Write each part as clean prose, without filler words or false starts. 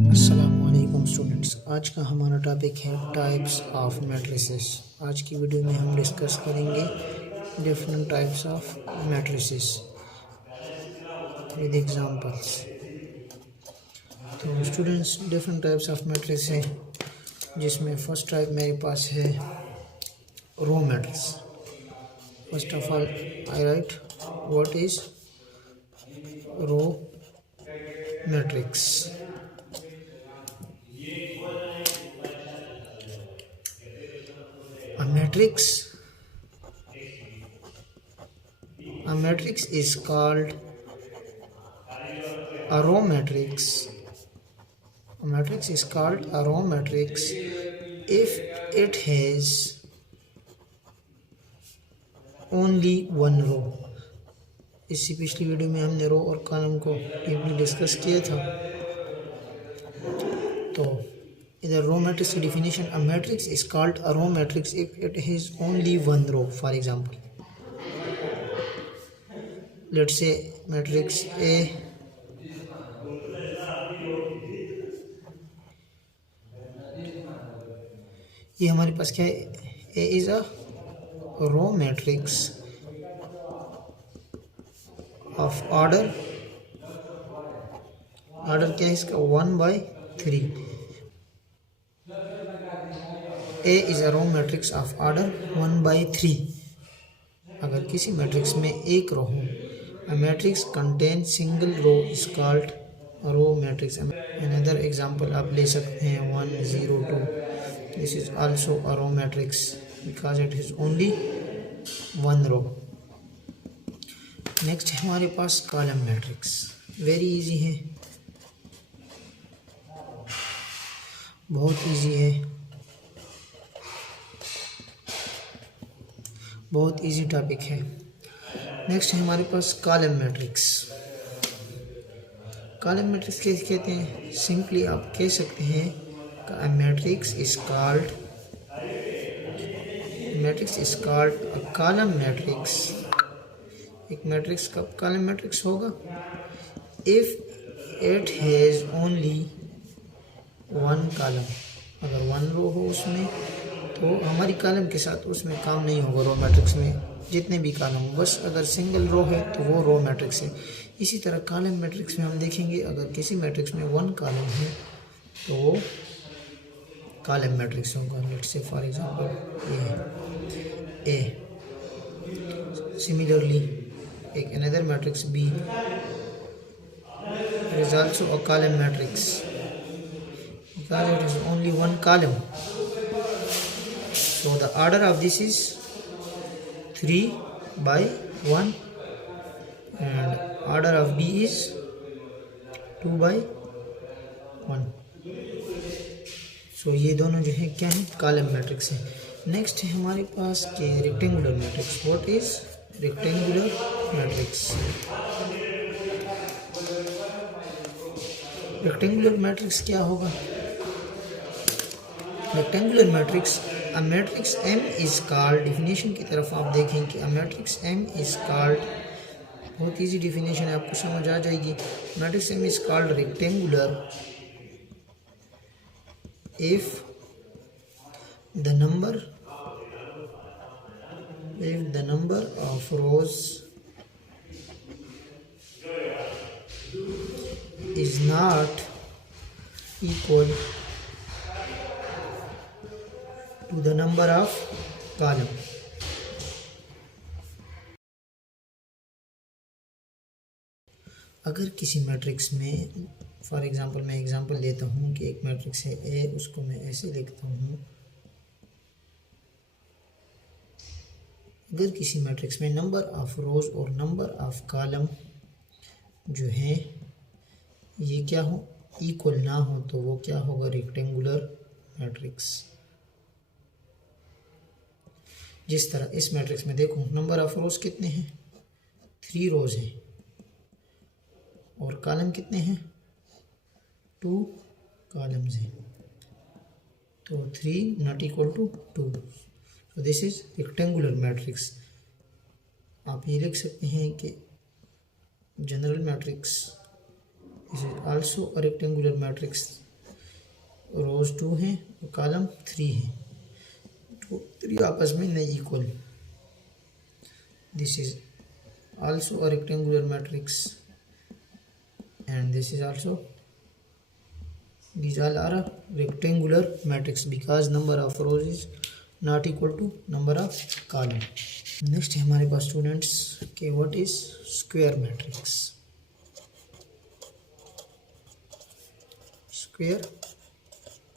अस्सलामुअलैकुम स्टूडेंट्स, आज का हमारा टॉपिक है टाइप्स ऑफ मैट्रिसेस। आज की वीडियो में हम डिस्कस करेंगे different types of matrices with examples. तो students, different types of matrix है, जिसमें फर्स्ट टाइप मेरे पास है row matrix. First of all I write what is row matrix. A matrix is called a row matrix. A matrix is called a row matrix if it has only one row. इससे पिछली video में हमने रो और column को deeply discuss किया था। तो इधर रो मैट्रिक्स की definition, a matrix is called a row matrix if it has only one row. For example, let's say matrix A ये हमारे पास क्या है, A is a row matrix of order क्या है इसका 1/3। A is a row matrix of order 1/3। अगर किसी मैट्रिक्स में एक रो हो, a matrix contain single row is called row matrix. Another example आप ले सकते हैं 1 0 2। This is also a row matrix because it is only one row. Next है हमारे पास कॉलम मैट्रिक्स। वेरी इजी है, बहुत इजी है, बहुत इजी टॉपिक है। नेक्स्ट है हमारे पास कॉलम मैट्रिक्स। कॉलम मैट्रिक्स कैसे कहते हैं? सिंपली आप कह सकते हैं कि matrix is called a column matrix. एक मैट्रिक्स कब कॉलम मैट्रिक्स होगा? If it has only one column. अगर वन रो हो उसमें, तो हमारी कॉलम के साथ उसमें काम नहीं होगा। रो मैट्रिक्स में जितने भी कॉलम हो, बस अगर सिंगल रो है तो वो रो मैट्रिक्स है। इसी तरह कॉलम मैट्रिक्स में हम देखेंगे, अगर किसी मैट्रिक्स में वन कॉलम है तो वो कॉलम मैट्रिक्स होगा। लेट्स से फॉर एग्जांपल ये ए। सिमिलरली एक another matrix B is also a column matrix because it is only one column. So the order of this is 3/1 and order of B is 2/1. So ये दोनों जो है क्या है, column matrix है। Next है हमारे पास के rectangular matrix. What is rectangular matrix? Rectangular matrix क्या होगा? Rectangular matrix, a matrix M is called, definition की तरफ आप देखें कि a matrix M is called, बहुत इजी डिफिनेशन है, आपको समझ आ जाएगी। Matrix M is called rectangular if the number of rose is not equal to the number of column। अगर किसी मैट्रिक्स में, फॉर एग्जांपल मैं एग्जांपल लेता हूँ कि एक मैट्रिक्स है ए, उसको मैं ऐसे लिखता हूँ। अगर किसी मैट्रिक्स में नंबर ऑफ रोज और नंबर ऑफ कॉलम जो है ये क्या हो, इक्वल ना हो, तो वो क्या होगा, रेक्टेंगुलर मैट्रिक्स। जिस तरह इस मैट्रिक्स में देखो, नंबर ऑफ रोज कितने हैं, 3 रोज हैं, और कॉलम कितने हैं, 2 कॉलम्स हैं। तो 3 नॉट इक्वल टू 2, तो दिस इज रेक्टेंगुलर मैट्रिक्स। आप ये लिख सकते हैं कि general matrix is also a rectangular matrix rows 2 हैं और कॉलम 3 है, तो 3 आपस में नहीं equal. This is also a rectangular matrix and this is also, these all are a rectangular matrix because number of rows is not equal to number of column. Next है हमारे पास students के what is square matrix. Square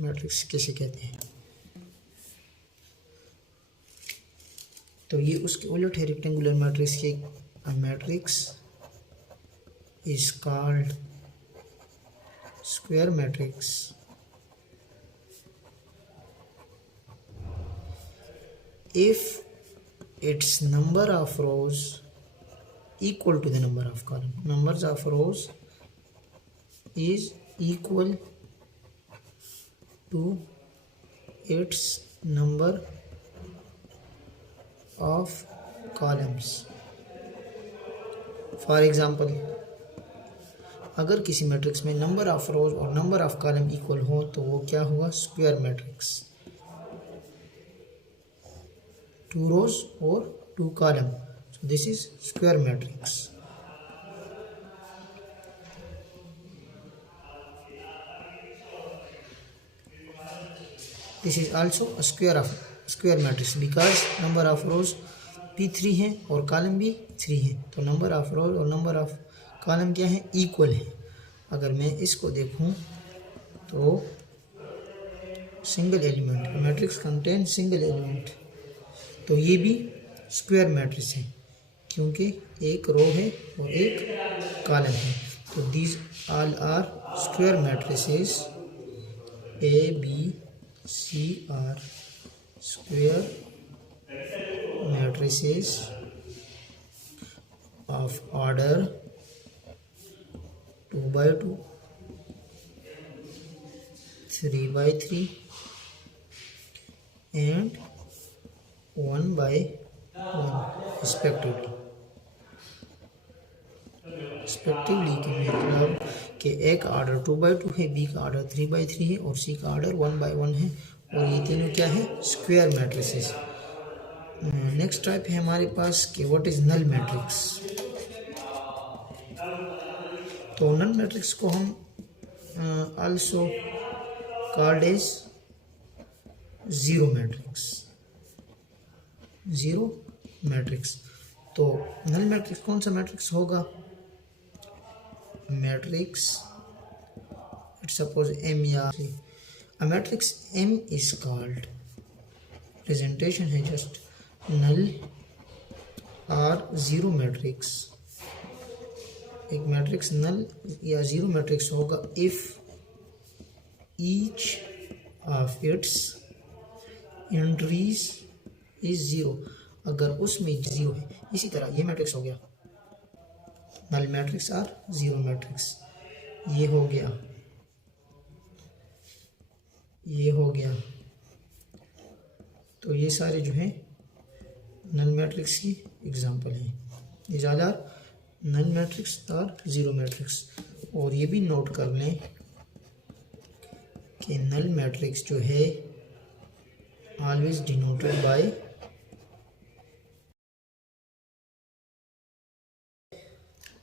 matrix किसे कहते हैं? तो ये उसके उलट है रेक्टेंगुलर मैट्रिक्स के। A matrix is called square matrix if its number of rows equal to the number of columns. Numbers of rows is equal to its number of columns. For example, अगर किसी matrix में number of रोज और number of column equal हो तो वो क्या हुआ? Square matrix. 2 रोज और 2 column, so this is square matrix. This is also a square matrix because number of रोज भी 3 है और कॉलम भी 3 है, तो नंबर ऑफ रोज और नंबर ऑफ कॉलम क्या है? इक्वल है। अगर मैं इसको देखूं तो single element, matrix contain single element, तो ये भी स्क्वायर मैट्रिक्स है क्योंकि एक रो है और एक कॉलम है। तो these all are square matrices. A B C are square matrices of order 2 by 2, 3 by 3 and 1 by 1 respectively के मतलब कि ए का ऑर्डर 2 by 2 है, बी का ऑर्डर 3 by 3 है और सी का ऑर्डर 1 by 1 है, और ये तीनों क्या है? Square matrices. नेक्स्ट टाइप है हमारे पास कि व्हाट इज नल मैट्रिक्स। तो नल मैट्रिक्स को हम also called as zero matrix. Zero matrix, तो नल मैट्रिक्स कौन सा मैट्रिक्स होगा? मैट्रिक्स सपोज एम या a matrix M is called, presentation है जस्ट, नल और जीरो मैट्रिक्स। एक मैट्रिक्स नल या जीरो मैट्रिक्स होगा if each of its entries is zero, अगर उसमें जीरो है। इसी तरह ये मैट्रिक्स हो गया नल मैट्रिक्स और जीरो मैट्रिक्स, ये हो गया, ये हो गया। तो ये सारे जो हैं नल मैट्रिक्स की एग्जांपल हैं। ये ज़्यादा नल मैट्रिक्स और जीरो मैट्रिक्स। और ये भी नोट कर लें कि नल मैट्रिक्स जो है ऑलवेज डिनोटेड बाय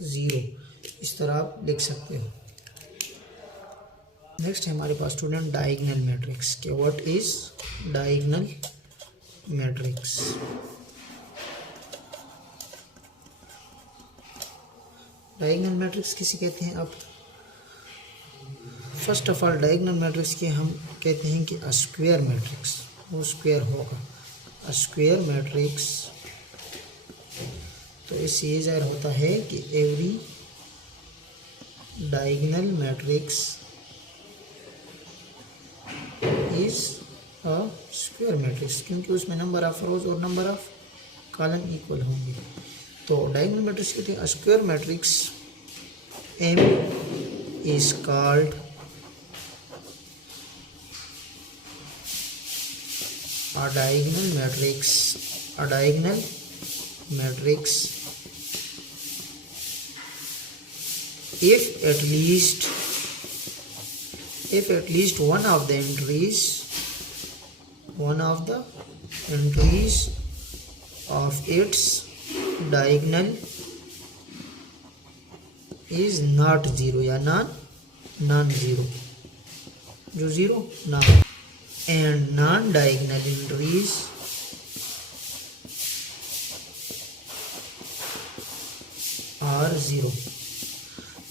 जीरो, इस तरह आप लिख सकते हो। नेक्स्ट है हमारे पास स्टूडेंट डायगोनल मैट्रिक्स के what is diagonal matrix. Diagonal matrix किसे कहते हैं? आप first of all diagonal matrix के हम कहते हैं कि स्क्वायर मैट्रिक्स, वो स्क्वायर होगा। स्क्वायर मैट्रिक्स तो इससे ये जाहिर होता है कि every diagonal matrix is a square matrix, क्योंकि उसमें नंबर ऑफ रोज और नंबर ऑफ कॉलम इक्वल होंगे। तो डायगोनल मैट्रिक्स कहते हैं square matrix. M is called a diagonal matrix, a diagonal matrix if at least if at least one of the entries of its diagonal is not zero या non zero, जो zero ना, and non diagonal entries are zero.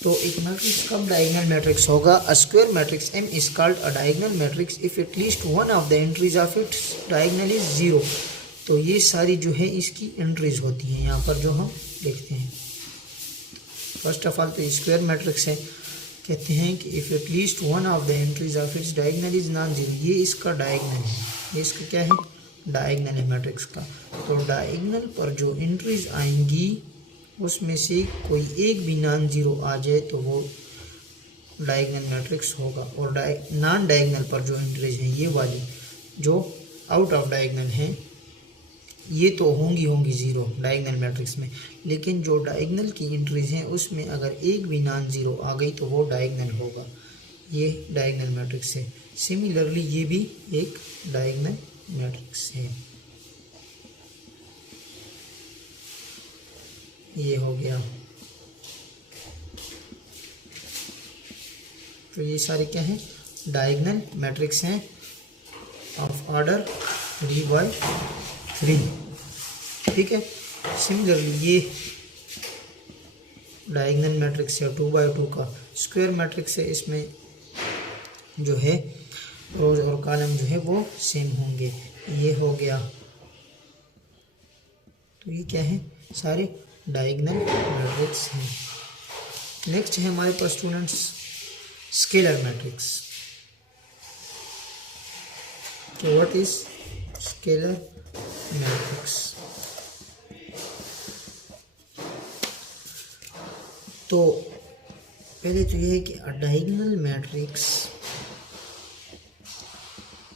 तो एक matrix कब diagonal matrix होगा? A square matrix M is called a diagonal matrix if at least one of the entries of its diagonal is zero. तो ये सारी जो है इसकी एंट्रीज होती हैं यहाँ पर जो हम देखते हैं। फर्स्ट ऑफ ऑल तो स्क्वायर मैट्रिक्स है, कहते हैं कि if at least one of the entries of its diagonal is non zero, ये इसका डायगोनल है, ये इसका क्या है? डायगोनल है मैट्रिक्स का। तो डायगोनल पर जो एंट्रीज आएंगी उसमें से कोई एक भी नॉन जीरो आ जाए तो वो डायगोनल मैट्रिक्स होगा। और नॉन डायगोनल पर जो एंट्रीज हैं ये वाली जो आउट ऑफ डायगोनल हैं ये तो होंगी ज़ीरो डायगोनल मैट्रिक्स में, लेकिन जो डायगोनल की एंट्रीज हैं उसमें अगर एक भी नॉन ज़ीरो आ गई तो वो डायगोनल होगा। ये डायगोनल मैट्रिक्स है। सिमिलरली ये भी एक डायगोनल मैट्रिक्स है। ये हो गया। तो ये सारे क्या हैं? डायगोनल मैट्रिक्स हैं ऑफ ऑर्डर 3/3। ठीक है। सिमिलरली ये डायगोनल मैट्रिक्स है 2/2 का स्क्वायर मैट्रिक्स है, इसमें जो है रोज और कॉलम जो है वो सेम होंगे। ये हो गया। तो ये क्या है? सारे डायगोनल मैट्रिक्स हैं। नेक्स्ट है हमारे पास स्टूडेंट्स स्केलर मैट्रिक्स। तो व्हाट इज स्केलर मैट्रिक्स? तो पहले तो ये है कि अ diagonal matrix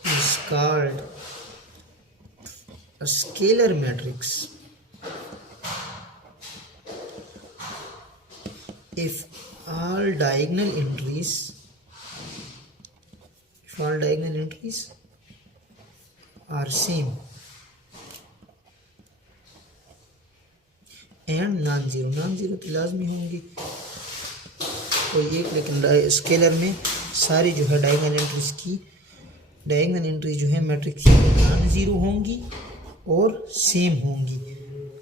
is called a scalar matrix if all diagonal entries are same and non-zero तो लाजमी होंगी कोई एक, लेकिन स्केलर में सारी जो है डायगोनल एंट्रीज जो है मैट्रिक्स नॉन ज़ीरो होंगी और सेम होंगी।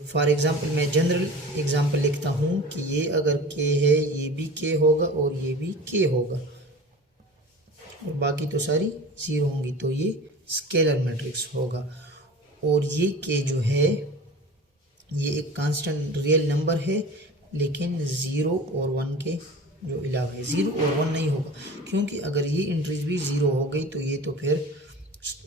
फॉर एग्ज़ाम्पल मैं जनरल एग्ज़ाम्पल लिखता हूँ कि ये अगर k है ये भी k होगा और ये भी k होगा और बाकी तो सारी ज़ीरो होंगी, तो ये स्केलर मैट्रिक्स होगा। और ये k जो है ये एक कांस्टेंट रियल नंबर है, लेकिन 0 और 1 के जो अलावा है। 0 और 1 नहीं होगा, क्योंकि अगर ये एंट्रीज भी 0 हो गई तो ये तो फिर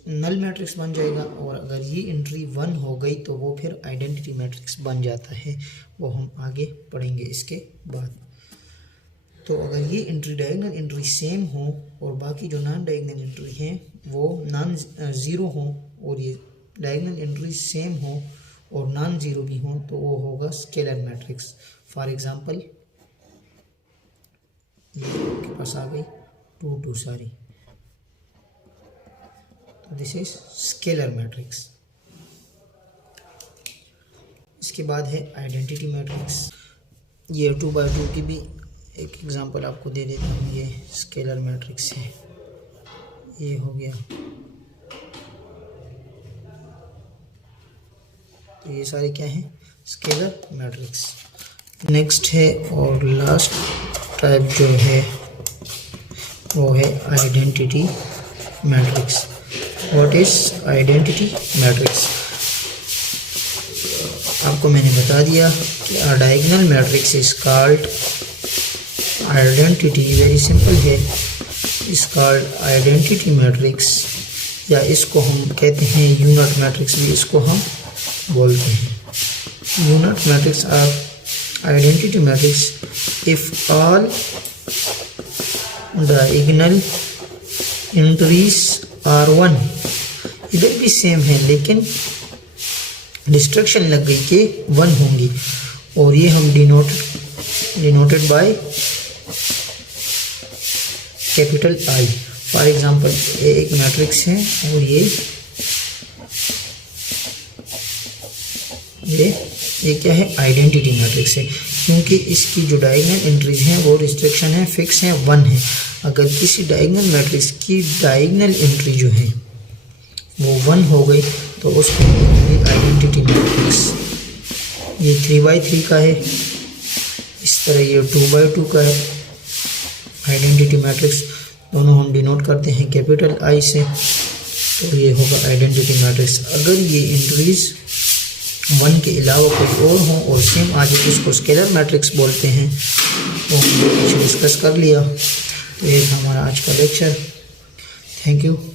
नल मैट्रिक्स बन जाएगा, और अगर ये एंट्री 1 हो गई तो वो फिर आइडेंटिटी मैट्रिक्स बन जाता है। वो हम आगे पढ़ेंगे इसके बाद। तो अगर ये एंट्री डायगोनल एंट्री सेम हो और बाकी जो नॉन डायगोनल एंट्री हैं वो नॉन ज़ीरो हो और ये डायगोनल एंट्री सेम हो और नॉन ज़ीरो भी हो तो वो होगा स्केलर मैट्रिक्स। फॉर एग्ज़ाम्पल ये आपके पास आ गई 2 2 सारी, दिस इज स्केलर मैट्रिक्स। इसके बाद है आइडेंटिटी मैट्रिक्स। ये 2/2 की भी एक एग्जांपल आपको दे देता हूँ। ये स्केलर मैट्रिक्स है, ये हो गया। तो ये सारे क्या हैं? Scalar matrix. नेक्स्ट है और लास्ट टाइप जो है वो है identity matrix. What is identity matrix? आपको मैंने बता दिया कि अ diagonal matrix is called identity. Very simple है, इज कॉल्ड आइडेंटिटी मैट्रिक्स, या इसको हम कहते हैं यूनिट मैट्रिक्स भी इसको हम बोलते हैं। यूनिट मैट्रिक्स और identity matrix if all diagonal entries are 1। इधर भी सेम है लेकिन डिस्ट्रक्शन लग गई कि 1 होंगी, और ये हम denoted by capital I. For example एक मैट्रिक्स है और ये क्या है, आइडेंटिटी मैट्रिक्स है, क्योंकि इसकी जो डायगोनल एंट्रीज हैं वो रिस्ट्रिक्शन है, फिक्स है, 1 है। अगर किसी डायगोनल मैट्रिक्स की डायगोनल एंट्री जो है वो 1 हो गई तो उसको आइडेंटिटी मैट्रिक्स। ये 3x3 का है, इस तरह ये 2x2 का है। आइडेंटिटी मैट्रिक्स दोनों हम डिनोट करते हैं कैपिटल आई से, तो ये होगा आइडेंटिटी मैट्रिक्स। अगर ये एंट्रीज 1 के अलावा कोई और हों और सेम आ जाए तो उसको स्केलर मैट्रिक्स बोलते हैं। तो हमने कुछ डिस्कस कर लिया। तो ये था हमारा आज का लेक्चर। Thank you.